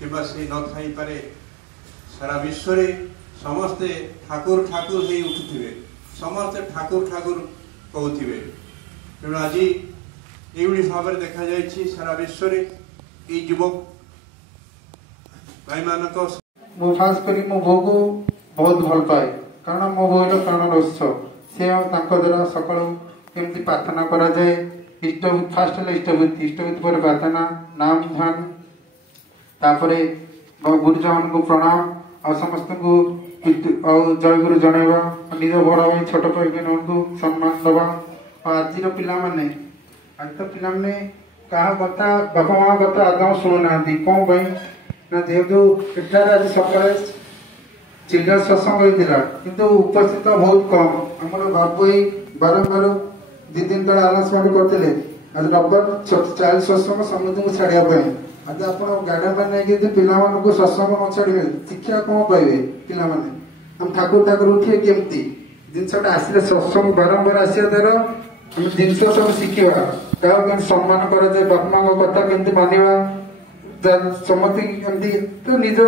किंबा से न थाई पारे सारा विश्व रे समस्ते ठाकुर ठाकुर हो उठुवे समस्ते ठाकुर ठाकुर कहूथिबे तेणु आज ये भाव में देखा जाए सारा विश्व रे ये युवक भाई मान मो खास करी मो बो को बहुत भल पाए कारण मो बोर प्राण उत्सव से द्वारा सकालू केमती प्रार्थना करा जाए इष्ट फास्ट है इष्टभूति पर प्रार्थना नाम ध्यान तापर गुरुजन को प्रणाम आ समस्त को जय गुरु जनवा निज बड़ भाई छोट भाई बहन को सम्मान दवा आज पिला माने आज तो पिला माने कहा कथा बापा माँ कथा आदम शुणुना कौन भाई ना जेहेतु एठार आज सकाଳେ चिल्ड्रेन सत्संग होता किंतु उपस्थित बहुत कम आम बाबू भाई बारंबार दी दिन तक आनाउंसमेंट करते आज रविवार चाइल्ड सत्संग समस्त को छाड़िया आज आप गार्डियन मैंने पिला सत्संग न छाड़े शिक्षा कौन पाइबे पिला हम ठाकुर ठाकुर उठे केमती जिनसा आसिले सत्संग बारंबार आसिया द्वारा हम जिनस सब शिखा सम्मान कराए बापा माँ कथा केमती मानिबा समस्ती केमती तो निज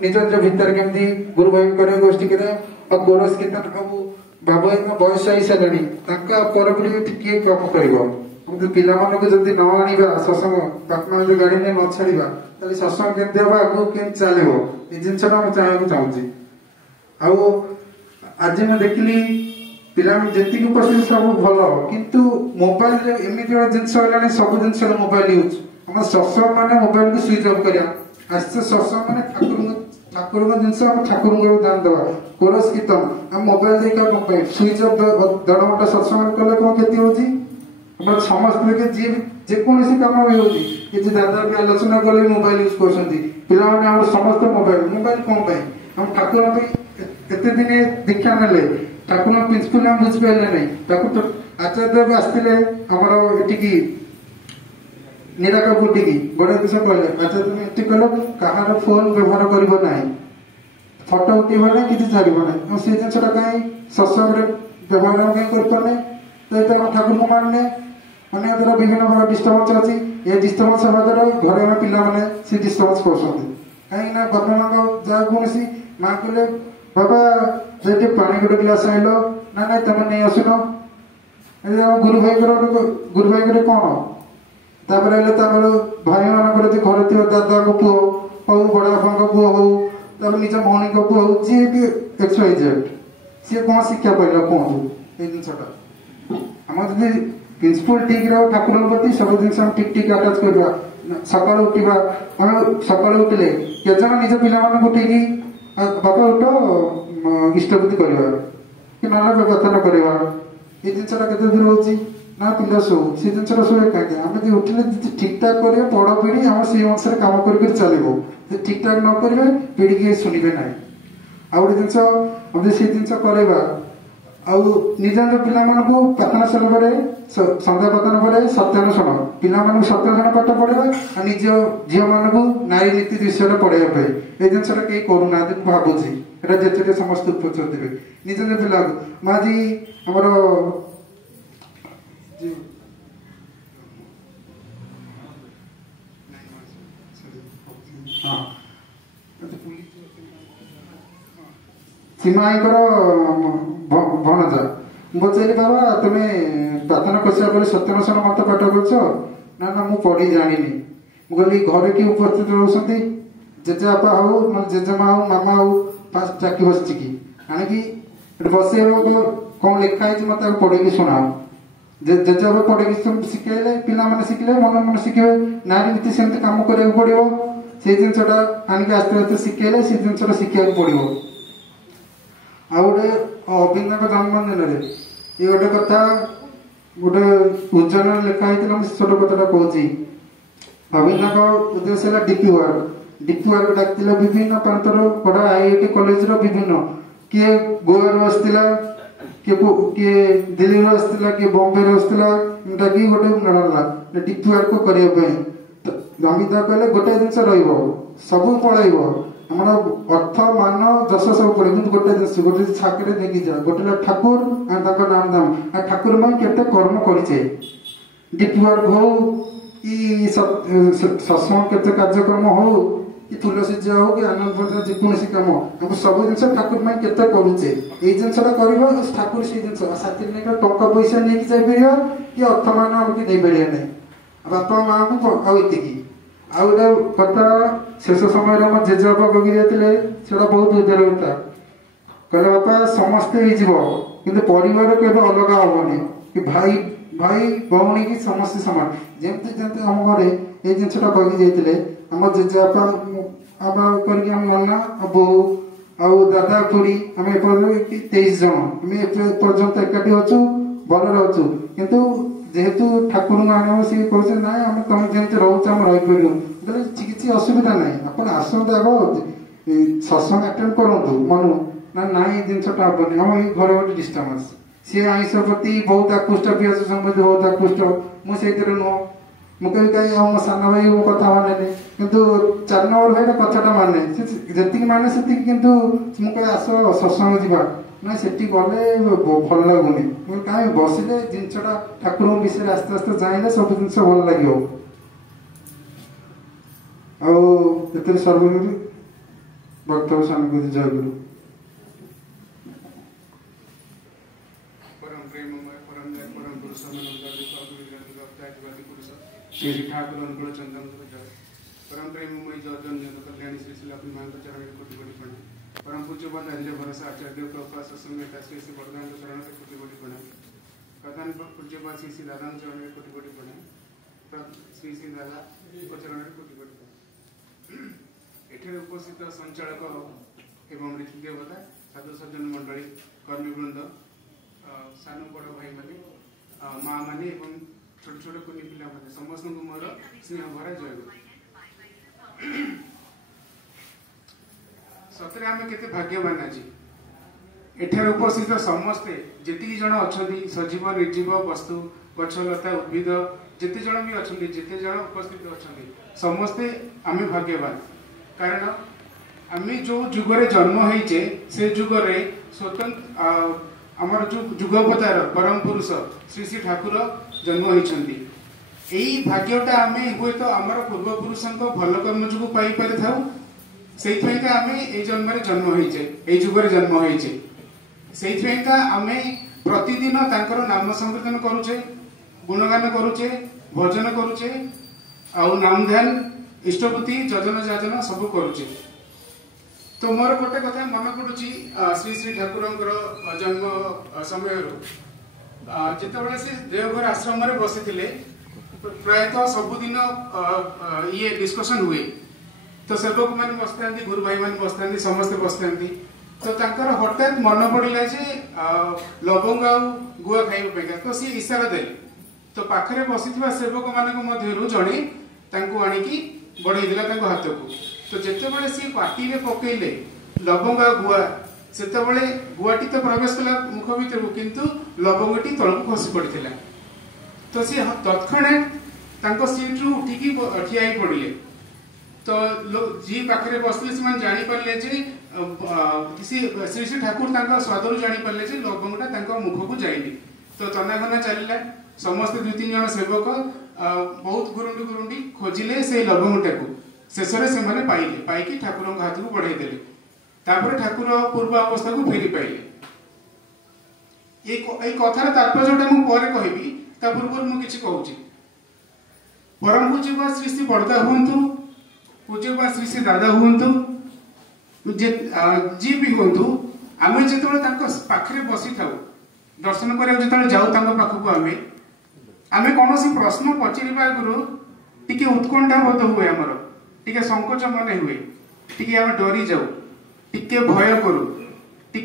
निज भितर केमती गुरु भाई करे गोष्ठी करे और गोरस कीर्तन बाबू बाबू बयस हो सारे पर टिके कम कर पिला जब न आना सत्संग बापा माँ गाड़ी में न छाड़ा तो सत्संग केमती हम आगे के चलो ये जिनसा मुझे चाहिए चाहूँगी आज मैं देखिली पिला जी उपस्थित सब भल किंतु मोबाइल एमती जिन सब जिन मोबाइल यूज हम सत्संग मैंने मोबाइल को स्विच ऑफ करा आस्ते सत्संग मैंने ठाकुर जिनस ठाकुर दान दवा कोरस कीर्तन हम मोबाइल देखा स्विच ऑफ 1.5 घंटा सत्संग कले कौन क्षति हो समस्त जी जेकोसी कम भी दादा भी आलोचना कले मोबाइल यूज कर समस्त मोबाइल कौन हम ठाकुर एत दिन दीक्षा ने ठाकुर प्रिंसिपल हम बुझिपारे नहीं ठाकुर आचार्य आसते आमर ये निराक गुटी बड़े देश कहले अच्छा तुम ये कल कहार फोन व्यवहार करना फटो उठेब ना कि छाड़ ना से जिनसा कहीं सत्संग व्यवहार कहीं करपारे तो ठाकुर को मानने अने द्वारा विभिन्न प्रकार डिस्टर्बांस अच्छी ये डिस्टर्बांस हवा द्वारा घर में पिला से डिस्टर्बांस कर कहीं बापा माँ जहाँ कौन माँ कहले बाबा जब पानी गोटे ग्लास आइल ना ना तुम नहीं आसुन गुरु भाई कौन तापर भाई मान घर थी दादा को पुओ हो बड़ बापा पुओ हो निज भौणी को पुओ हो जी भी एक्स वाई जेड सी कौन शिक्षा पाइल कहतु ये जिनसा आम जब प्रिंसिपल ठीक रहा ठाकुर प्रति सब जिन ठीक ठीक आटाच करवा सका उठा आम सका उठिले केज निज पिला उठे बापा उठ इष्टभूति करवा कि नाना कथा न करवा ये जिनसा केते दूर हो ना पिला शो से जिन शोए कहीं आम जो उठिले ठीक ठाक करेंगे बड़ पीढ़ी आम से अनुसार कम कर चलो ठीक ठाक न करेंगे पीढ़ी के शुणे ना आ गए जिन हम से जिन करवा निज निज पिला प्रार्थना सर पर संध्या प्रार्थना पर सत्यानुषण पिला सत्यानुषण पाठ पढ़ा और निज झील मानक नारी नीति विषय पढ़ाई ये जिनसा कहीं करूना भावुची जिते समस्त उपस्थित थे निज निज पिला माँ जी आमर सीमाई भणजा पचारे बाबा तुम्हें प्रार्थना कर सत्यानुषण मत पाठ कर ना मुझे पढ़ी जानी मुझे घर किए उपस्थित रोचे जेजेबापा हो ना जेजेमा हो मामा हो फास्ट डाकी बस कि आणिकी बस कौन लिखाई मत पढ़ी शुणाओ जेजेबापा पढ़ी शिखेले पिला शिखले मन मन शिखे नारी नीति सेमती कम करा पड़ो से जिनसा आणिक आस्ते आस्ते शिखेले से जिनसा शिखा पड़ो आ गए अभिज्ञ जन्मदिन में ये गोटे कथा गोटे उज्जैन लिखाई छोट कथा कहूँ अभिज्ञ उद्देश्य है डीपी वर्क डाक विभिन्न प्रांतर पढ़ा आईआईटी कॉलेज विभिन्न किए गोवा आसला किए दिल्ली आसला किए बॉम्बे आसला डाक गोटे मिलना डीपी वर्क करने अभिज्ञ कहले गोटे जिन सब पलैब आम अर्थ मान जस सब पड़े कि गोटे जिन गोटे छाके देखी जा गोटे ठाकुर नाम दाम ठाकुर मैं केते कर्म करे डीपी वर्क हो कि सत्संग केते कार्यक्रम हो कि तुलसी जा हो कि आनंद पत्र जेकोसी काम हम सब जिनस ठाकुर में केते करूचे ए जिनसटा करबो ठाकुर से जिनस साथी ने टंका पैसा नहीं कि जाय परियो कि अर्थमान हम कि दे परिया नहीं बापा मां को आउ इतिकी आउ एटा कथा शेष समय रे हम जेजबापा गगि जातिले सेटा बहुत उद्धार होता कहले बापा समस्त ही जीव किंतु परिवार केबे अलग होबनी कि भाई भाई भौणी की समस्त समान जेमते जेमते हम घरे ए जिनसटा गगि जातिले हम जेजबापा हम करके हम नाना अबो आउ दादा खुड़ी हम ए 23 जन हम ए पर्यंत एकाठी अछु भल रहछु किंतु जेहेतु ठाकुर मानव से कहते ना हम तुम जमी रोच हम रही पार किसी असुविधा ना अपन आसत आग सत्संग अटेंड करूँ मनु ना ना जिनसा हेनी हम ये घर गोटे डिस्टर्बांस सी आईष प्रति बहुत आकृष्ट पियाज संबंधी बहुत आकृष्ट मुझे नुह मुझे कहीं मो सान भाई मो कथा माने किंतु 4 नंबर भाई कथाटा माने जी माने से मुझे आस सत्संग जावा ना से गले भल लगुनि कहीं बसिले जिनसा ठाकुर विषय आस्ते आस्ते जाइले सब जिन भल लगे आते सर्वगुरु वक्तव्य स्वामी को जय गुरु परम प्रेममय परम दया परम पुरुष श्री ठाकुर अनुकूल चंदन जय परम प्रेममय जन कल्याणी श्री श्री लक्ष्मी मान चरण कोटि कोटि प्रणाम परम पूज्यपाद आर्य भरसा आचार्य कृपा सत्संग श्री श्री वरदान चरण कोटि कोटि प्रणाम कथन पूज्यपाद श्री श्री दादा चरण कोटि कोटि प्रणाम श्री श्री दादा चरण कोटि कोटि प्रणाम एठे उपस्थित संचालक एवं ऋषि देवता साधु सज्जन मंडली कर्मीवृंद सान बड़ भाई माने माँ माने एवं छोट छोट कुनी पिला माने समस्त को मोर स्नेह भरा जय सतरे आम केते भाग्यवान आज एठार उपस्थित समस्ते जेतिकी जन अच्छी सजीव निर्जीव वस्तु गछलता उद्भिद जेते जन भी अच्छा जेते जन उपस्थित अच्छा समस्ते आम भाग्यवान कारण आम जो जुगरे जन्म होइचे से जुगरे स्वतंत्र आमर जो जुगवतार परम पुरुष श्री श्री ठाकुर जन्म होइछंती एई भाग्यटा आम हुए तो आमर पूर्वपुरुषों भल कर्म जो पाई पारि थाउ सेइथैका आमे ए जन्मरे जन्म होइचे ए जुगरे जन्म होइचे सेइथैका आमे प्रतिदिन तांकर नाम संकीर्तन करूचे गुणगान करूचे भजन करूचे आ नाम ध्यान इष्टभूति जजन जाजन सब करूचे तो मोर गोटे कथा मन पड़ुची श्री श्री ठाकुरंकर जन्म समय जितेबाला से देवघर आश्रम रे बसिथिले प्रायतः सबुदिन ये डिस्कशन हुए तो सेवक मैंने बसता गुरु भाई मैंने बसता समस्ते बसता तो तांकर हठात मन पड़ा जे लवंग आ गुआ खाइबा तो सी इशारा दे तो पाखरे बसिथिबा सेवक मानक जड़े आणिकी बढ़ेदेला हाथ को तो जितेबाला सी पार्टी रे पकेले लवंग आ गुआ से गुआटी तो प्रवेश कला मुख भर किंतु लवंगटी तल को खसी पड़ता तो सी तत्क्षणात सीट्रु उठिकी ठिया पड़े तो जी पाखे बसले से जानी पारे जे श्री श्री ठाकुर स्वादर जानी पारे लवंगटा मुख को जाइए तो तनाघना चलला समस्त 2-3 जन सेवक बहुत गुरुंडी गुरुंडी खोजिले से लवंगटा को शेष में पाइले पाई ठाकुर हाथ को बढ़ाई तापर ठाकुर पूर्व अवस्था को फेरी पाइले ये कथार तात्पर्यटा मुझे कहबी ता पूर्व मुझे कहूँ परम पूज्य श्री श्री बड़दा हूँ पूज्य श्री श्री दादा हूँ जी भी हूँ आम जो पाखे बसी था दर्शन करा जाऊ पाखक आम कौन प्रश्न पचार आगु टी उत्कंठा बोध हुए आमर टी संकोच मन हुए टी आम डरी जाऊ टी भय करू टी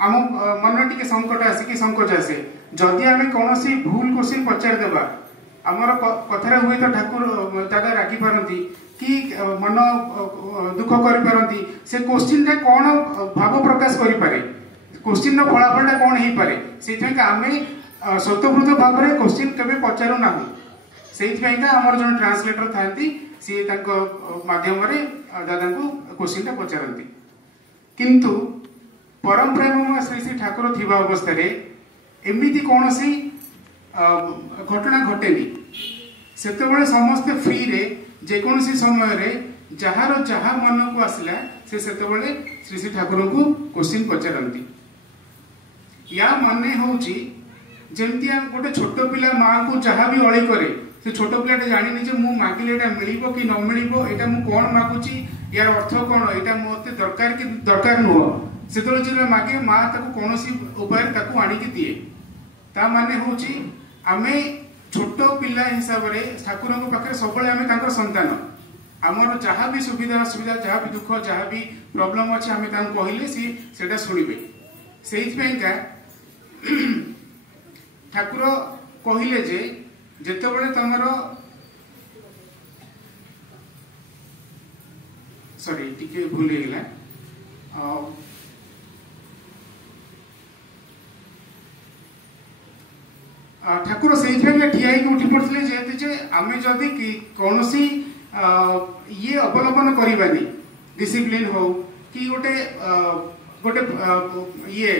आम मन टी संकट आसे कि संकोच आसे जदि आम कौन भूल क्वेश्चन पचार देवा आमर कथार हुए तो ठाकुर दादा रागी पारती कि मन दुख करी से क्वेश्चन टा कौन भाव प्रकाश करें क्वेश्चन फलाफलटा कौन हो पारे से आम स्वतःपूत भाव में क्वेश्चन केवे पचारू ना से आमर जो ट्रांसलेटर था सी मध्यम दादा को क्वेश्चन पचारती किंतु परम प्रेम श्री श्री ठाकुर थिबा अवस्था एमती कौन घटना घटेनी से समस्ते फ्री रे जेकोसी समय जार जहाँ मन को आसला से श्री श्री ठाकुर को क्वेश्चन पचारती या माने होची जमती गोटे छोट पिला माँ को जहाँ भी अड़ी करे से छोट पिलाटे जानी जे मु मागिले एटा मिलिबो कि न मिलिबो एटा मु कोन मागुची यार अर्थ कोन एटा मते दरकार कि दरकार नुह से जो मागे माँ ताको कोनोसी उपाय ताको आनी की दिए ता माने होची आमे छोट पिला हिसाब रे ठाकुर को पाखे सबले आमे तांकर संतान आमर जहाँ भी सुविधा असुविधा जहाँ भी दुख जहाँ भी प्रॉब्लम अच्छे आमे तांको कहले सी सेटा सुनिबे सेहि पई का ठाकुर कहले जे जेतेबेले तमरो सॉरी टिके भूल गेला ठाकुर से ठिया उठी पड़ते जेहेतु जे आमे जदि कौनसी ये अवलंबन करवानी डिसिप्लिन हो कि गोटे गोटे ये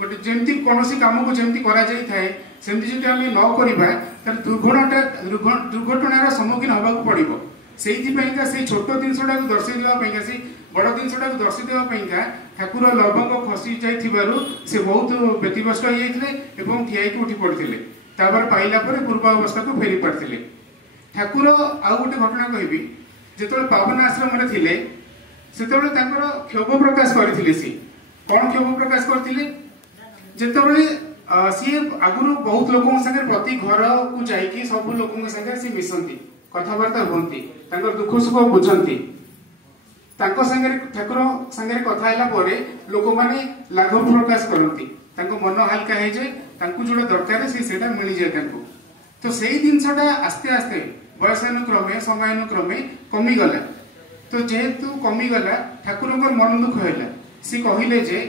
गोटे जमती कौन काम को जमती करा जाई थाए सेमती जदि आमे न करबा त दुर्घटनार सम्मुखीन होबा पड़िबो सेइथिपाइका से छोट जिनसटा को दर्शाई देवापाइका से बड़ जिनसटा को दर्शाई देवापाइका ठाकुर लवंग खसी जाइथिबारु से बहुत व्यतिव्यस्त हो जाइथिले एवं ठिया उठी पड़थिले तापर पाइला पर पूर्व अवस्था को फेरी पारथिले ठाकुर आउ गोटे घटना कहबी जेतबे पावन आश्रम रे थिले सेतबे ताकर क्षोभ प्रकाश करथिले सी कोन क्षोभ प्रकाश करथिले जेतबे सी आगुरु बहुत लोगों संगे प्रति घर को जाइकी सब लोगों संगे सी मिसंती कथाबार्ता होती तांकर दुख सुख बुझंती तांको संगे ठाकुर संगे कथा हैला परे लोक माने लाघव प्रकाश करती तांको मन हल्का हे जे तांको जोड़ा दरकार से सेटा मिली जाय तांको तो सेही जिनसटा आस्ते आस्ते बयसानुक्रमे समयानुक्रमे कमी गला तो जेहेतु कमी गला ठाकुर मन दुख हैला सी कहिले जे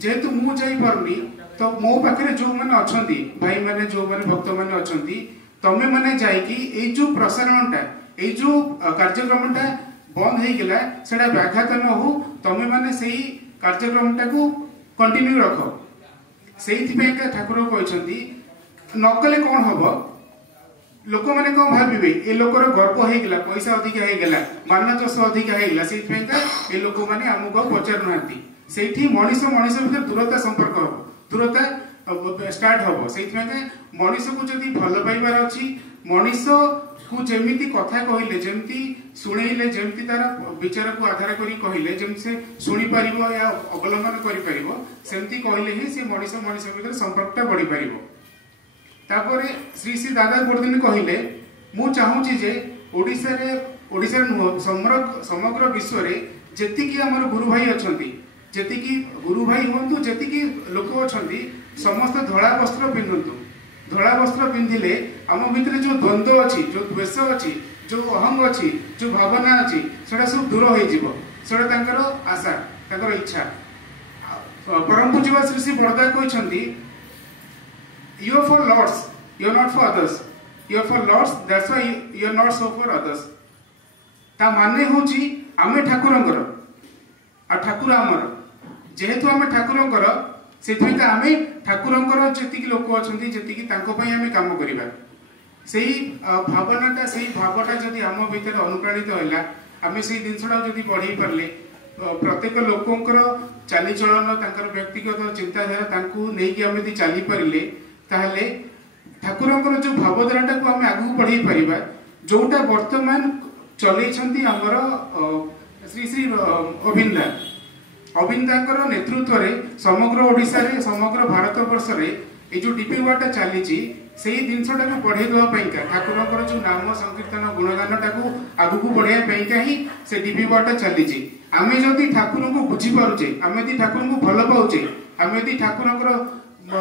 जेहेतु मु जाई पारुनी तो मो पाखरे जो माने अछंती भाई माने जो माने भक्त माने अछंती तमे माने जाई कि ए जो प्रसारणटा ए जो कार्यक्रमटा बंद हे गेला सेटा व्याघात न हो तमे माने सेही कार्यक्रमटा को कंटिन्यू रखो सेही पे का ठाकुर कहछंती नकले कोन हबो लोक माने को भाबिबे ए लोकर गर्व हे गेला पैसा अधिक हे गेला मान जस अधिक हे गेला सेही पे का ए लोक माने हमको पचार नहती सेठी मनीष मनीष भीतर दूरता संपर्क हो दूरता स्टार्ट हम से मनीष को जदि भल पाइबार अच्छी मनीष को जमीती कथा कहले जमती शुणेले जमती तार विचार को आधार करी कहले जमती से शुणी पारिबो या अवलंबन करि पारिबो सेमती कहले ही से मनीष मनीष भीतर संपर्कटा बढ़ी पारिबो तापरे श्री श्री दादा गोरदिन कहले मु चाहूची जे ओडिसा नुह समग्र विश्व रे जेतिकी हमर गुरु भाई अछंती जेतिकी गुरु भाई होंतु जेतिकी लोक अछंती समस्त धड़ा वस्त्र पिंधंतु धड़ा वस्त्र पिंधिले आम भितर जो द्वंद्व अछि जो द्वेष अछि जो अहम अछि जो भावना अछि सेटा सब दूर होई जिवो सेटा तांकर आशा तांकर इच्छा परम पूज्य श्री श्री बरदा कहछंती you are for lords you are not for others you are for lords that's why you are not so for others ता माने होची आमे ठाकुरंकर आ ठाकुर आमर जेहेतु आमे ठाकुरंकर सेथुइका आमे ठाकुरंकर जेतिकी लोक अछंती जेतिकी तांको पई आमे काम करिबा सेही भावनाटा सेही भावटा जदि आम भीतर अनुप्राणित होला आमे सेही दिनसडा जदि बढ़ी परले प्रत्येक लोकंकर चाली चलन तांकर व्यक्तिगत चिंताधारा तांको नेकी आमे दि चाली परले ताहले ठाकुरंकर जो भावधाराटा को आमे आगु बढ़ी परिबा जोटा वर्तमान चलै छंती हमर श्री श्री अविंदा नेतृत्व रे समग्र ओडिसा रे समग्र भारत वर्ष रे ए जो डीपी वाटा चली से जिनसटा को बढ़े देवाई ठाकुर जो नाम संकीर्तन गुणगानटा को आगु को बढ़ाई ही से डीपी वाटा चली आम जदि ठाकुर को बुझी पारुचे आम यदि ठाकुर को भल पाऊचे आम यदि ठाकुर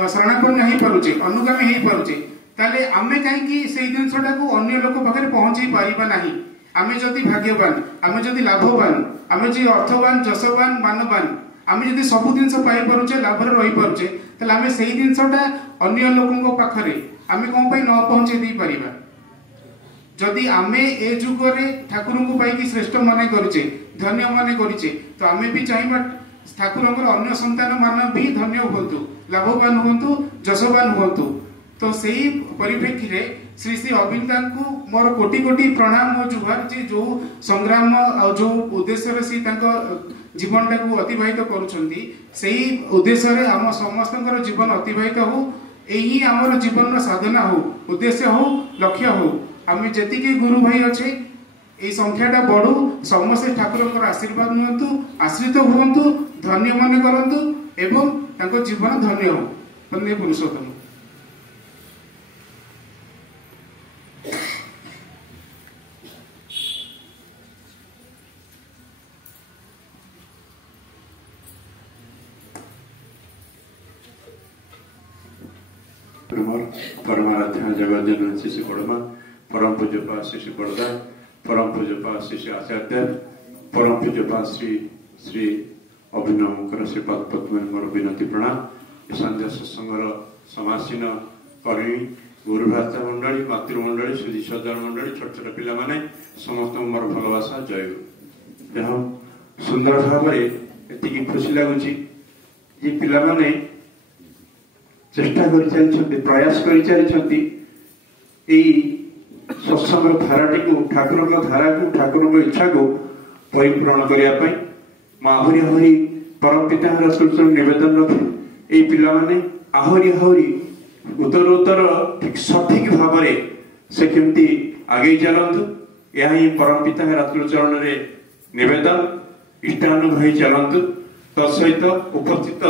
शरणापन्न हो पारुचे अनुगामी हो पारुचे ताले आमे कहीं से जिनसटा को अन्य लोक पाखे पहुंचे पारिबा नहीं आमे जदि भाग्यवान आमे जदि लाभवान आमे जी अर्थवान जशवान मानवान आमे जदि सब जिनस पाई पारुचे लाभरे रही पारुचे ताले आमे सेही जिनसटा अन्य लोकंको पाखरे आमे कोन पई न पहुंचे दी परिबा जदि आमे ए जुगरे ठाकुर को पाई कि श्रेष्ठ माने करूचे धन्य माने करूचे तो आमे भी चाहिबा ठाकुरंकर अन्य संतान मान भी धन्य होतु लाभवान होतु जशवान होतु तो सेही परिप्रेक्षी रे श्री श्री अविंदा को मोर कोटि कोटि प्रणाम मो जुहार जी जो संग्राम आ जो उद्देश्य सी जीवन टाक अतिबाहित करुछंती सेही उद्देश्य रे आम समस्तकर जीवन अतिबाहित हो यही आमर जीवन साधना हो उद्देश्य हो लक्ष्य हो आम जी गुरु भाई अच्छे ये संख्याटा बढ़ू समस्त ठाकुर आशीर्वाद नियंतु आश्रित हुंतु धन्य मन करंतु एवं तांको जीवन धन्य हो धन्य पुरुषोत्तम। परमाराध्या जगत शिशु बड़मा परम पूज्यपा शिशु बड़दा परम पूज्यपा शिशु आचार्य परम पूज्यपा श्री श्री अभिनव श्रीपाद पद्म मोर विनती प्रणाम संध्या सत्संगर समासीन कर्मी गुरुभ्राता मंडली मातृमंडली सुधी सज्जन मंडली छोट छोट पिला माने समस्त मोर भलवासा जय गुरु। सुंदर भाव एति खुशी लगुच पिला माने चेष्टा कर प्रयास कर सत्संग धाराटी को ठाकुर धारा को ठाकुर इच्छा को परिपूर्ण करने आहरी आहरी परम पिता निवेदन रखे पिला माने आहरी आहरी उत्तर उत्तर ठीक सठिक भाव से केमती आगे चलतु यह परम पिता रात्रि चरण में निवेदन इष्टानुग चलतु तत्सहित उपस्थित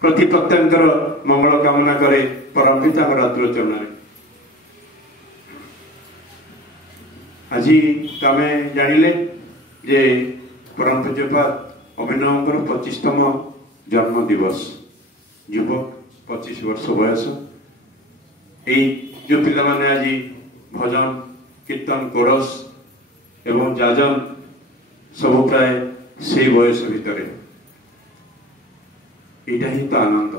प्रति प्रत्यंकर मंगल कामना करे परम पिता रात्रि चरण में। आज तमे जानिले जे परम पूज्यपाद अभिनवंकर 25तम जन्म दिवस युवक 25 वर्ष बयस यही जो पिला माने आज भजन कीर्तन कोरस एवं जाजन सब प्राय से बयस भितर यहाँ ही तो आनंद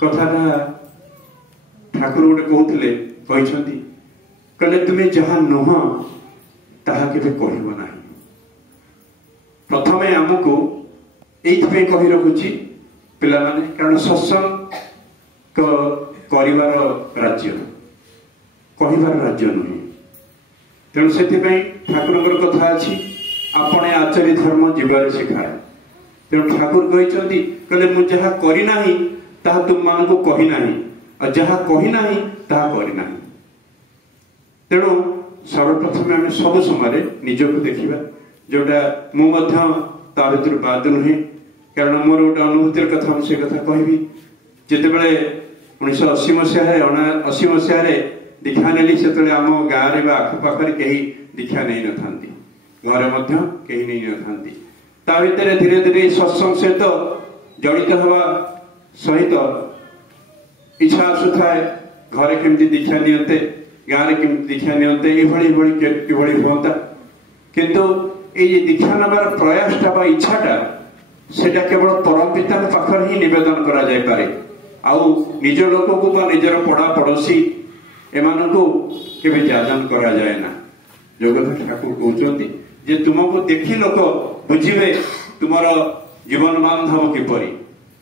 कथाटा ठाकुर गोटे कहते कहले तुम्हें जहाँ नुह ताहा केबे कहब ना प्रथमे आमको ये कही रखुची पिला माने कारण सत्संग करिवार राज्य कहिबार राज्य नुहे तेणु से ठाकुर कथा अच्छी आपणे आचरी धर्म जीवार शिखाए तेणु ठाकुर कहते मुझे जहाँ करना ताहा तुम मान को कही ना और जहाँ कही ना ताहा करना तेणु सर्वप्रथम आम सब समय निजक देखा जोटा मुझे भर बाद नुहे कारण मोर गोटे अनुभूतिर कथा मुझे कथा कहबी जितेबाला 1980 मसीह दीक्षा नेली से आम गाँव में आखपाखे कहीं दीक्षा नहीं न घरे कहीं नहीं न ता भितर धीरे धीरे सत्संग सहित जड़ित हवा सहित इच्छा आसुए घरे केमती दीक्षा नियंते गाँव में केमती दीक्षा नियंते ये हाँ किंतु ये दीक्षा नबार प्रयासटा इच्छाटा सेटा केवल परम पिता पाखर ही निवेदन करा जाय पारे आउ निज लोक को निजर पड़ा पड़ोसी एमानकु केबे जाजन करा जाए ना जगत ठाकुर कहते जे तुमको देखी लोक बुझे तुमर जीवन बांधव किपरि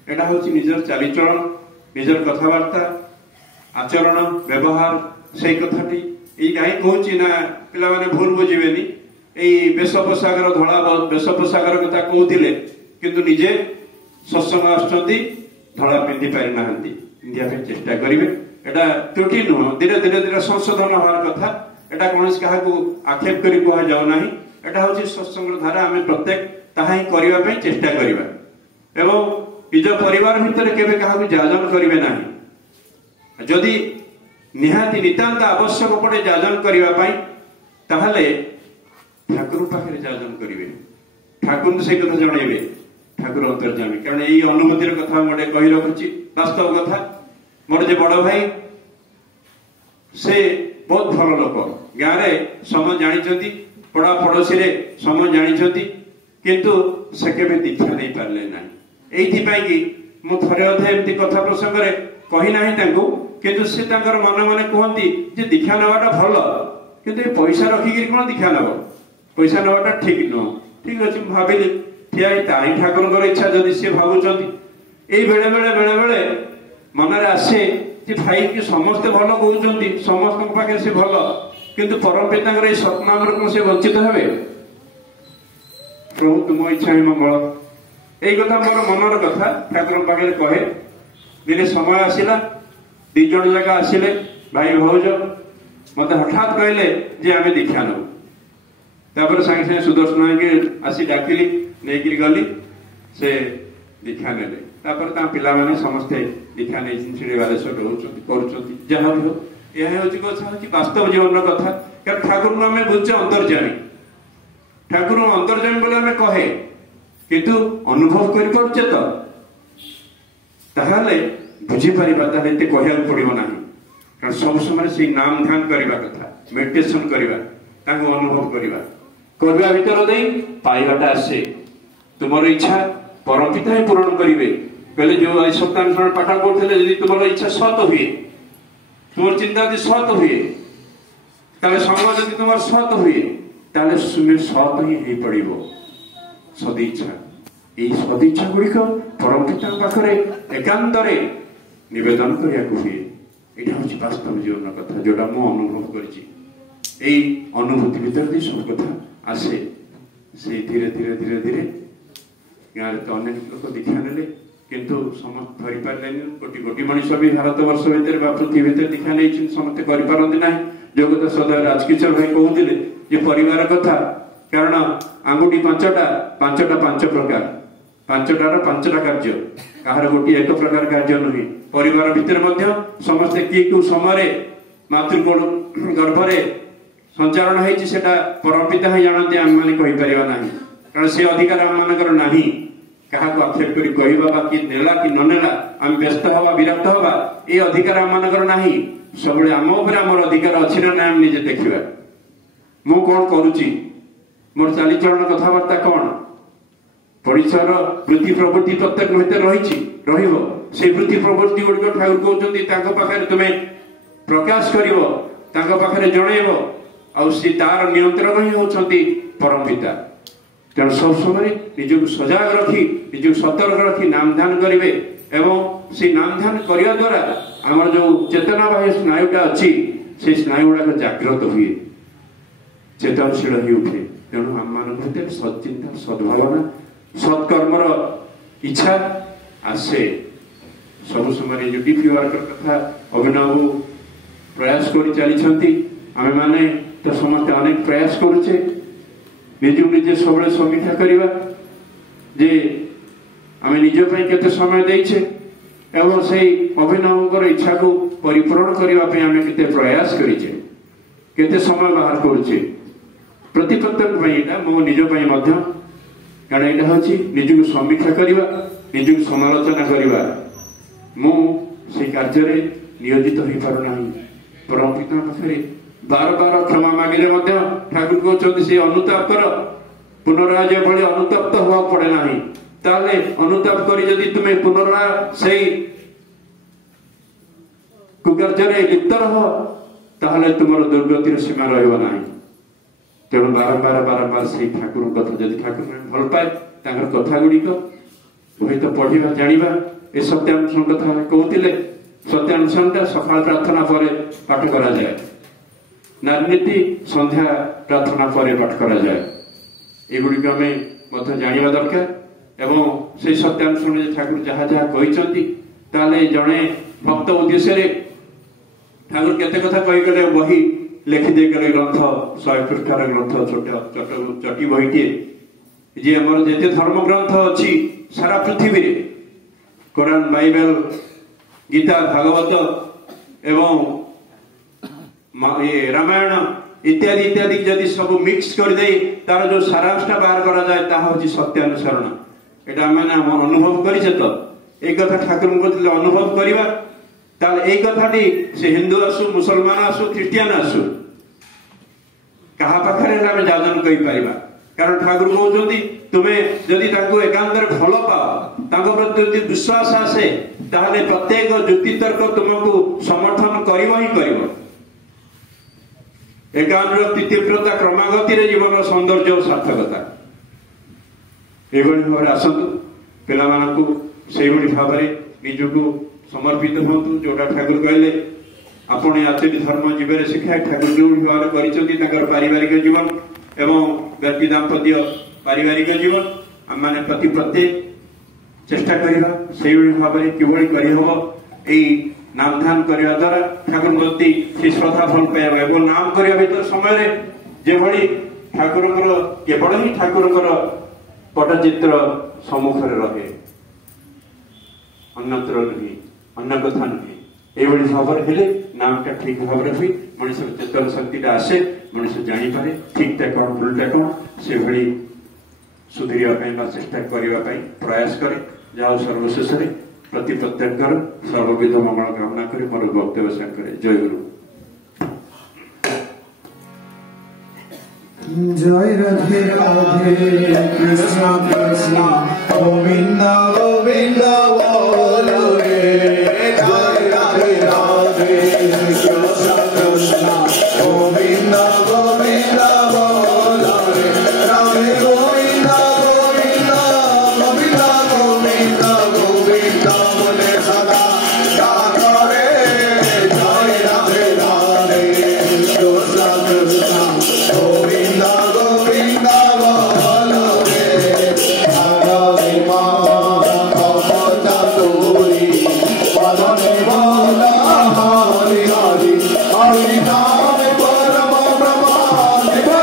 एटा होची निजर चालीचलन निजर कथबार्ता आचरण व्यवहार से कथाटी ये कहीं कहूँ ना पिला माने भूल बुझेनि यही बेश पोशाकर धड़ा बेश पोशाकर कथा कहते किंतु निजे सत्संग आसुँच धड़ा पिंधि पारि ना पिंधा चेष्टा करेंगे एटा त्रुटि नुह धीरे धीरे धीरे संशोधन हमार कथा एटा कौन क्या आक्षेप कर कह जाऊना एटा हूँ सत्संग धारा आम प्रत्येक ताहा ही करने चेष्टा करवा एवं निज परिवार भितर केबे क्या जाजन करेंगे ना जदि निहाती नितांत आवश्यक पड़े जाजन करने ताहले ठाकुर पाखे जाजन करेंगे ठाकुर से कथा जनइबे ठाकुर अंतर्जामी कारण यही अनुभूतिर कथा गोटे कही रखुची वास्तव कथा मोर जे बड़ भाई से बहुत भल लोक गाँव में समझ जानी पड़ा पड़ोसी रे समझ जानी किंतु से केबे दीक्षा नहीं पारे ना ये मु थे अधे एमती कथा प्रसंग में कही ना किंतु से मन मन कहती जे दीक्षा नवाटा भल किंतु पैसा रखिकी कौन दीक्षा नब पैसा नवाटा ठीक नुह ठीक अच्छे भाविली ठिया ताई ठाकुर इच्छा जदि सी भावुं ये बेले बेले मन में आसे ଯେ ଭାଇକି ସମସ୍ତେ ଭଲ କହୁଛନ୍ତି, ସମସ୍ତଙ୍କ ପାଖରେ ସେ ଭଲ, କିନ୍ତୁ ପରମ ପିତାଙ୍କର ଏଇ ସତ୍ନାମରେ କଣ ସେ ବଞ୍ଚିତ ହେବେ? ପ୍ରଭୁ ତୁମ ଇଚ୍ଛା ହିଁ ମଙ୍ଗଳ। ଏଇ କଥା ମୋର ମନର କଥା ଠାକୁରଙ୍କ ପାଖରେ କହେ। ଦିନେ ସମୟ ଆସିଲା, 2 ଜଣ ଯାକ ଆସିଲେ ଭାଇ ଭାଉଜ, ମତେ ହଠାତ୍ କହିଲେ ଯେ ଆମେ ଦୀକ୍ଷା ନେବୁ। ତାପରେ ସାଙ୍ଗେ ସାଙ୍ଗେ ସୁଦର୍ଶନ ଭାଇକି ଆସି ଡାକିଲି, ନେଇକିରି ଗଲି, ସେ ଦୀକ୍ଷା ନେଲେ। ତାପରେ ତାଙ୍କ ପିଲାମାନେ ସମସ୍ତେ ଦୀକ୍ଷା ନେଇଛନ୍ତି, ସେଠି ବାଲେଶ୍ୱର ରହୁଛନ୍ତି, କରୁଛନ୍ତି, ଯାହା ବି ହଉ। ଏହା ହେଉଛି କଥା, ହେଉଛି ବାସ୍ତବ ଜୀବନର କଥା। କାରଣ ଠାକୁରଙ୍କୁ ଆମେ ବୁଝୁଛେ ଅନ୍ତର୍ଯାମୀ, ଠାକୁର ଅନ୍ତର୍ଯାମୀ ବୋଲି ଆମେ କହେ, କିନ୍ତୁ ଅନୁଭବ କରିପାରୁଛେ ତ? ତାହେଲେ ବୁଝିପାରିବା, ତାହେଲେ ଏତେ କହିବାକୁ ପଡିବ ନାହିଁ। କାରଣ ସବୁ ସମୟରେ ସେଇ ନାମ ଧ୍ୟାନ କରିବା କଥା, ମେଡିଟେସନ କରିବା, ତାଙ୍କୁ ଅନୁଭବ କରିବା ଭିତର ଦେଇ ପାଇବାଟା ଆସେ। ତୁମର ଇଚ୍ଛା ପରମ ପିତା ହିଁ ପୂରଣ କରିବେ। କହିଲେ ଯୋଉ ଏଇ ସପ୍ତାହ ପାଠ କରୁଥିଲେ, ଯଦି ତୁମର ଇଚ୍ଛା ସତ ହୁଏ, ତୁମର ଚିନ୍ତା ଯଦି ସତ ହୁଏ, ତାହେଲେ ସଙ୍ଗ ଯଦି ତୁମର ସତ ହୁଏ, ତାହେଲେ ସତ ହିଁ ହେଇପଡ଼ିବ। ସଦିଚ୍ଛା, এই ସଦିଚ୍ଛା ଗୁଡ଼ିକ ପରମ ପିତାଙ୍କ ପାଖରେ ଏକାନ୍ତରେ ନିବେଦନ କରିବାକୁ ହୁଏ। ଏଇଟା ହେଉଛି ବାସ୍ତବ ଜୀବନର କଥା, ଯୋଉଟା ମୁଁ ଅନୁଭବ କରିଛି। ଏଇ ଅନୁଭୂତି ଭିତରେ ଦେଇ ସବୁ କଥା ଆସେ। ସେଇ ଧୀରେ ଧୀରେ ଧୀରେ ଧୀରେ ଗାଁରେ ତ ଅନେକ ଲୋକ ଦୀକ୍ଷା ନେଲେ, କିନ୍ତୁ ସମସ୍ତେ ଧରିପାରିଲେନି। କୋଟି କୋଟି ମଣିଷ ବି ଭାରତବର୍ଷ ଭିତରେ ବା ପୃଥିବୀ ଭିତରେ ଦୀକ୍ଷା ନେଇଛନ୍ତି, ସମସ୍ତେ କରିପାରନ୍ତି ନାହିଁ। ଯୋଉ କଥା ସଦୟ ରାଜକିଶୋର ଭାଇ କହୁଥିଲେ ଯେ ପରିବାର କଥା, କାରଣ ଆଙ୍ଗୁଠି 5ଟା, 5ଟା 5 ପ୍ରକାର, 5ଟାର 5ଟା କାର୍ଯ୍ୟ, କାହାର ଗୋଟିଏ ଏକ ପ୍ରକାର କାର୍ଯ୍ୟ ନୁହେଁ। ପରିବାର ଭିତରେ ମଧ୍ୟ ସମସ୍ତେ କିଏ କେଉଁ ସମୟରେ ମାତୃ ଗର୍ଭରେ ସଞ୍ଚାରଣ ହେଇଛି, ସେଟା ପରମ ପିତା ହିଁ ଜାଣନ୍ତି, ଆମମାନେ କହିପାରିବା ନାହିଁ। କାରଣ ସେ ଅଧିକାର ଆମମାନଙ୍କର ନାହିଁ। କାହାକୁ ଆକ୍ଷେପ କରି କହିବା ବା କିଏ ନେଲା କି ନ ନେଲା, ଆମେ ବ୍ୟସ୍ତ ହବା, ବିରକ୍ତ ହବା, ଏ ଅଧିକାର ଆମମାନଙ୍କର ନାହିଁ। ସବୁବେଳେ ଆମ ଉପରେ ଆମର ଅଧିକାର ଅଛି ନା ନାହିଁ, ଆମେ ନିଜେ ଦେଖିବା। ମୁଁ କଣ କରୁଛି, ମୋର ଚାଲିଚଳନ କଥାବାର୍ତ୍ତା କଣ, ପରିସର ବୃତ୍ତି ପ୍ରବୃତ୍ତି ପ୍ରତ୍ୟେକ ଭିତରେ ରହିଛି, ରହିବ। সেই ବୃତ୍ତି ପ୍ରବୃତ୍ତି ଗୁଡ଼ିକ ଠାକୁର କହୁଛନ୍ତି ତାଙ୍କ ପାଖରେ ତୁମେ ପ୍ରକାଶ କରିବ, ତାଙ୍କ ପାଖରେ ଜଣେଇବ, ଆଉ ସେ ତାର ନିୟନ୍ତ୍ରଣ ହିଁ ହେଉଛନ୍ତି ପରମ ପିତା। ତେଣୁ ସବୁ ସମୟରେ ନିଜକୁ ସଜାଗ ରଖି, ନିଜକୁ ସତର୍କ ରଖି ନାମ ଧ୍ୟାନ କରିବେ, ଏବଂ ସେଇ ନାମ ଧ୍ୟାନ କରିବା ଦ୍ୱାରା ଆମର ଯୋଉ ଚେତନାବାହୀ ସ୍ନାୟୁଟା ଅଛି, ସେଇ ସ୍ନାୟୁ ଗୁଡ଼ାକ ଜାଗ୍ରତ ହୁଏ, ଚେତନଶୀଳ ହେଇ ଉଠେ। ତେଣୁ ଆମମାନଙ୍କ ଭିତରେ ସତ୍ଚିନ୍ତା, ସଦ୍ଭାବନା, ସତ୍କର୍ମର ଇଚ୍ଛା ଆସେ। ସବୁ ସମୟରେ ଯୋଉ ଡିପି ୱାର୍କର କଥା ଅଭିନବ ପ୍ରୟାସ କରି ଚାଲିଛନ୍ତି, ଆମେମାନେ ତ ସମସ୍ତେ ଅନେକ ପ୍ରୟାସ କରୁଛେ। ନିଜକୁ ନିଜେ ସବୁବେଳେ ସମୀକ୍ଷା କରିବା ଯେ ଆମେ ନିଜ ପାଇଁ କେତେ ସମୟ ଦେଇଛେ, ଏବଂ ସେଇ ଅଭିନବଙ୍କର ଇଚ୍ଛାକୁ ପରିପୂରଣ କରିବା ପାଇଁ ଆମେ କେତେ ପ୍ରୟାସ କରିଛେ, କେତେ ସମୟ ବାହାର କରୁଛେ। ପ୍ରତ୍ୟେକ ପାଇଁ ଏଇଟା ମୋ ନିଜ ପାଇଁ ମଧ୍ୟ, କାରଣ ଏଇଟା ହେଉଛି ନିଜକୁ ସମୀକ୍ଷା କରିବା, ନିଜକୁ ସମାଲୋଚନା କରିବା। ମୁଁ ସେଇ କାର୍ଯ୍ୟରେ ନିୟୋଜିତ ହେଇପାରୁନାହିଁ। ପରମ ପିତାଙ୍କ ପାଖରେ ବାର ବାର କ୍ଷମା ମାଗିଲେ ମଧ୍ୟ ଠାକୁର କହୁଛନ୍ତି ସେ ଅନୁତାପ କର, ପୁନରାୟ ଯେଭଳି ଅନୁତପ୍ତ ହବାକୁ ପଡେ ନାହିଁ। ତାହେଲେ ଅନୁତାପ କରି ଯଦି ତୁମେ ପୁନରାୟ ସେଇ କୁକାର୍ଯ୍ୟରେ ଲିପ୍ତ ରହ, ତାହେଲେ ତୁମର ଦୁର୍ଗତିର ସୀମା ରହିବ ନାହିଁ। ତେଣୁ ବାରମ୍ବାର ବାରମ୍ବାର ସେଇ ଠାକୁରଙ୍କ କଥା, ଯଦି ଠାକୁର ଭଲ ପାଏ ତାଙ୍କର କଥା ଗୁଡ଼ିକ ହୁଏତ ପଢିବା, ଜାଣିବା। ଏ ସତ୍ୟାନୁଷ୍ଠାନ କଥା କହୁଥିଲେ, ସତ୍ୟାନୁଷ୍ଠାନଟା ସକାଳ ପ୍ରାର୍ଥନା ପରେ ପାଠ କରାଯାଏ, ନାରୀନୀତି ସନ୍ଧ୍ୟା ପ୍ରାର୍ଥନା ପରେ ପାଠ କରାଯାଏ। ଏଗୁଡ଼ିକ ଆମେ ମଧ୍ୟ ଜାଣିବା ଦରକାର। ଏବଂ ସେଇ ସତ୍ୟାନୁଷ୍ଠାନରେ ଠାକୁର ଯାହା ଯାହା କହିଛନ୍ତି, ତାହେଲେ ଜଣେ ଭକ୍ତ ଉଦ୍ଦେଶ୍ୟରେ ଠାକୁର କେତେ କଥା କହିଗଲେ। ବହି ଲେଖିଦେଇଗଲେ, ଗ୍ରନ୍ଥ 100 ପୃଷ୍ଠାର ଗ୍ରନ୍ଥ, ଚଟି ବହିଟିଏ, ଯେ ଆମର ଯେତେ ଧର୍ମ ଗ୍ରନ୍ଥ ଅଛି ସାରା ପୃଥିବୀରେ, କୋରାନ, ବାଇବେଲ, ଗୀତା, ଭାଗବତ ଏବଂ ରାମାୟଣ ଇତ୍ୟାଦି ଇତ୍ୟାଦି ଯଦି ସବୁ ମିକ୍ସ କରିଦେଇ ତାର ଯୋଉ ସାରାଂଶଟା ବାହାର କରାଯାଏ, ତାହା ହଉଛି ସତ୍ୟାନୁସରଣ। এটা ଆମେ ଅନୁଭବ କରିଛେ ତ? এই କଥା ଠାକୁରଙ୍କୁ କହିଥିଲେ ଅନୁଭବ କରିବା। ତାହେଲେ এই কথাଟି ସେ ହିନ୍ଦୁ ଆସୁ, ମୁସଲମାନ ଆସୁ, ଖ୍ରୀଷ୍ଟିଆନ ଆସୁ, କାହା ପାଖରେ ହେଲେ ଆମେ ଯାଜନ କହିପାରିବା। କାରଣ ଠାକୁର କହୁଛନ୍ତି ତୁମେ ଯଦି ତାଙ୍କୁ ଏକାନ୍ତରେ ଭଲ ପାଅ, ତାଙ୍କ ପ୍ରତି ଯଦି ବିଶ୍ୱାସ ଆସେ, ତାହେଲେ ପ୍ରତ୍ୟେକ ଯୁକ୍ତିତର୍କ ତୁମକୁ ସମର୍ଥନ କରିବ ହିଁ କରିବ। ଏକାନ୍ନର ତୀବ୍ରତା କ୍ରମାଗତିରେ ଜୀବନର ସୌନ୍ଦର୍ଯ୍ୟ ଓ ସାର୍ଥକତା। ଏଭଳି ଭାବରେ ଆସନ୍ତୁ, ପିଲାମାନଙ୍କୁ ସେଇଭଳି ଭାବରେ ନିଜକୁ समर्पित हूँ जोटा ठाकुर कहले आपण आचरी धर्म जीवन शिक्षा ठाकुर जो व्यवहार कर पारिवारिक जीवन एवं व्यक्ति दाम्पत्य पारिवारिक जीवन आम मैंने प्रति प्रत्येक चेष्टा करवा से भाव में किभली करहब नामधान करने द्वारा ठाकुर प्रति से श्रद्धा भल पाइबा और नाम करने भर समय जेभली ठाकुर केवल ही ठाकुर पटचित्र सम्मुख रहे अन्यत्र नुहे अन्य कथा नुहे ये भाव हेले नामटा ठीक भाव हुई मनुष्य चेतन शक्तिटा आसे मनुष्य जापे ठीकटा कौन भूलटा कौन से भली सुधीर चेष्टा करने प्रयास करे जाओ सर्वशेष प्रति प्रत्येक सर्वविध मंगल कामना करे मोर वक्तव्य शेष करे। जय गुरु। जय राधे राधे कृष्ण कृष्ण गोविंद गोविंद बोलो रे। जय राधे राधे कृष्ण कृष्ण गोविंद गोविंद बोलो रे। राधे गोविंद गोविंद गोविंद गोविंद गोविंद बोले सदा गाता रे। जय राधे राधे कृष्ण कृष्ण गोविंद गोविंद बोलो रे। हरे मान चतुरी पदने बोला हरि हरि हरि नाम परम ब्रह्म परम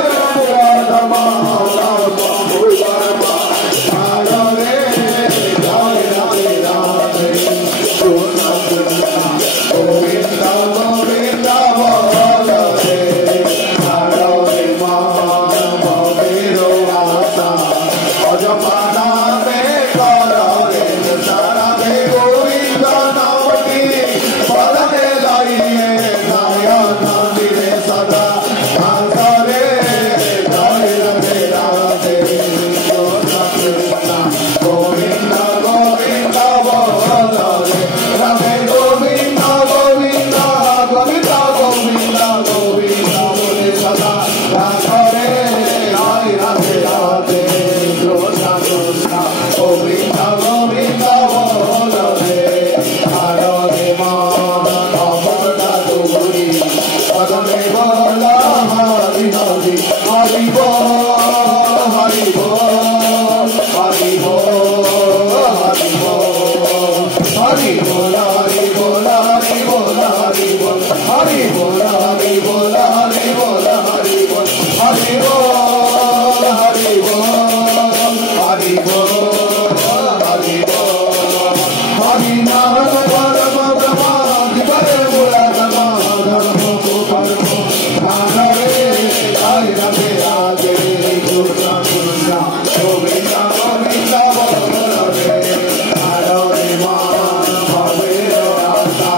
हरे जय राधे राधे कृष्ण कृष्ण गोविंद गोविंद बोलो रे। हरे मान भवेरो आशा अजमाना में करो रे। राधे गोविंद नाम की पदने लाइए नायन दिले सदा भाषा रे। जय राधे राधे कृष्ण कृष्ण गोविंद गोविंद बोलो रे। राधे गोविंद गोविंद गोविंद गोविंद गोविंद बोले सदा भाषा रे। जय राधे राधे कृष्ण कृष्ण गोविंद गोविंद बोलो रे। हरे मान भवदा तुरी पदमे बोला हरि हरि हरि बोल हरि बोल हरि बोल हरि बोल हरि बोल हरि बोल हरि बोल हरि बोल हरि बोल हरि बोल हरि बोल हरि बोल हरि बोल हरि बोल हरि बोल हरि बोल हरि नाम परम ब्रह्म परम धर्म को परम हरे। जय राधे राधे कृष्ण कृष्ण गोविंद गोविंद बोलो रे। हरे मान भवेरो आशा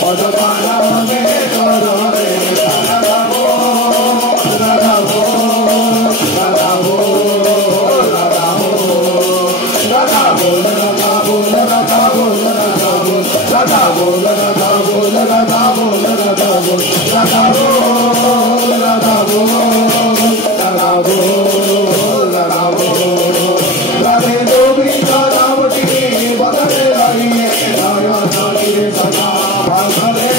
पदपाना में करो रे। राधा बोल राधा बोल राधा बोल राधा बोल राधा बोल राधा बोल राधा बोल राधा बोल राधा बोल राधा बोल राधा बोल राधा बोल राधा बोल राधा बोल राधा बोल। राधे गोविंद नाम की बदले लाइए नायन दिले सदा भाषा रे।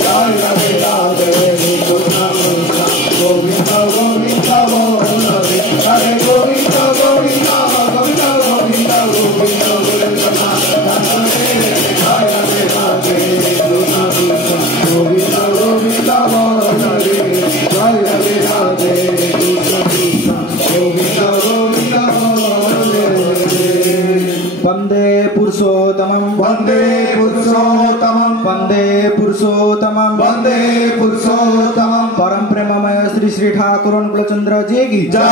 जय राधे राधे कृष्ण कृष्ण गोविंद गोविंद बोलो रे। राधे गोविंद गोविंद गोविंद गोविंद गोविंद बोले सदा भाषा रे। जय राधे राधे कृष्ण कृष्ण गोविंद गोविंद बोलो रे। जय राधे राधे कृष्ण कृष्ण गोविंद गोविंद बोलो रे। वंदे पुरुषोत्तमं वंदे पुरुषोत्तमं वंदे पुरुषोत्तमं वंदे पुरुषोत्तमं। परम प्रेममय श्री श्री ठाकुर कुलचंद्र जी की जय।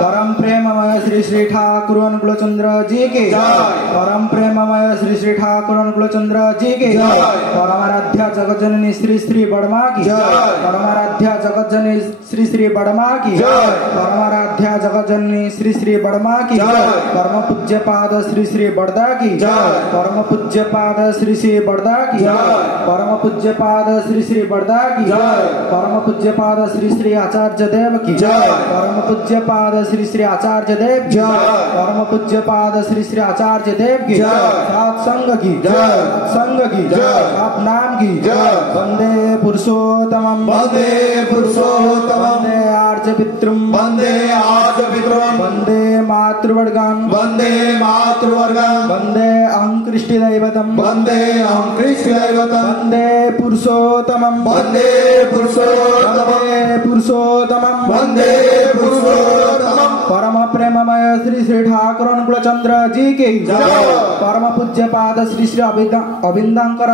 परम प्रेममय श्री श्री ठाकुर कुलचंद्र जी की जय। परम प्रेममय श्री श्री ठाकुर कुलचंद्र जी की जय। परमाराध्या जगज्जननी श्री श्री बड़मा की जय। परमाराध्या जगज्जननी श्री श्री बड़मा की जय। परमाराध्या जगज्जननी श्री श्री बड़मा की जय। परम पूज्य पाद श्री श्री बड़दा की जय। परम पूज्य पाद श्री श्री बड़दा की परम पूज्य पाद श्री श्री बड़दा की परम पूज्य पाद श्री श्री आचार्य देव की परम पूज्य पाद श्री श्री आचार्य देव की परम पूज्य पाद श्री श्री आचार्य देव की सात संग की संग की सात नाम की वंदे पुरुषोत्तमं वंदे पुरुषोत्तमं वंदे आर्य पितृम वंदे आर्य पितरं वंदे मातृवर्गान् वंदे मातृवर्गं वंदे अहं कृष्णदैवतं वंदे अहं कृष्णदैवतं वंदे पुरुषोत्तमं वंदे पुरुषोत्तमं वंदे पुरुषोत्तमं वंदे पुरुषोत्तमं परम प्रेममय श्री श्री ठाकुर अनुकूल चंद्र जी की परम पूज्य पाद श्री श्री अविंदांकर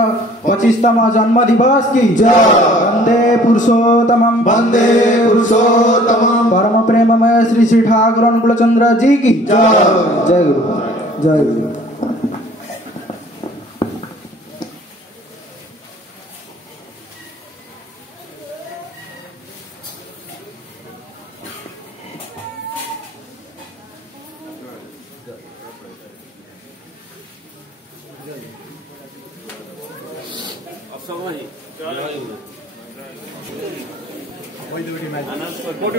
25तम जन्म दिवस की वंदे पुरुषोत्तमं वंदे पुरुषोत्तमं परम प्रेममय श्री श्री ठाकुर अनुकूल चंद्र जी की जय गुरु जय गुरु। कोटी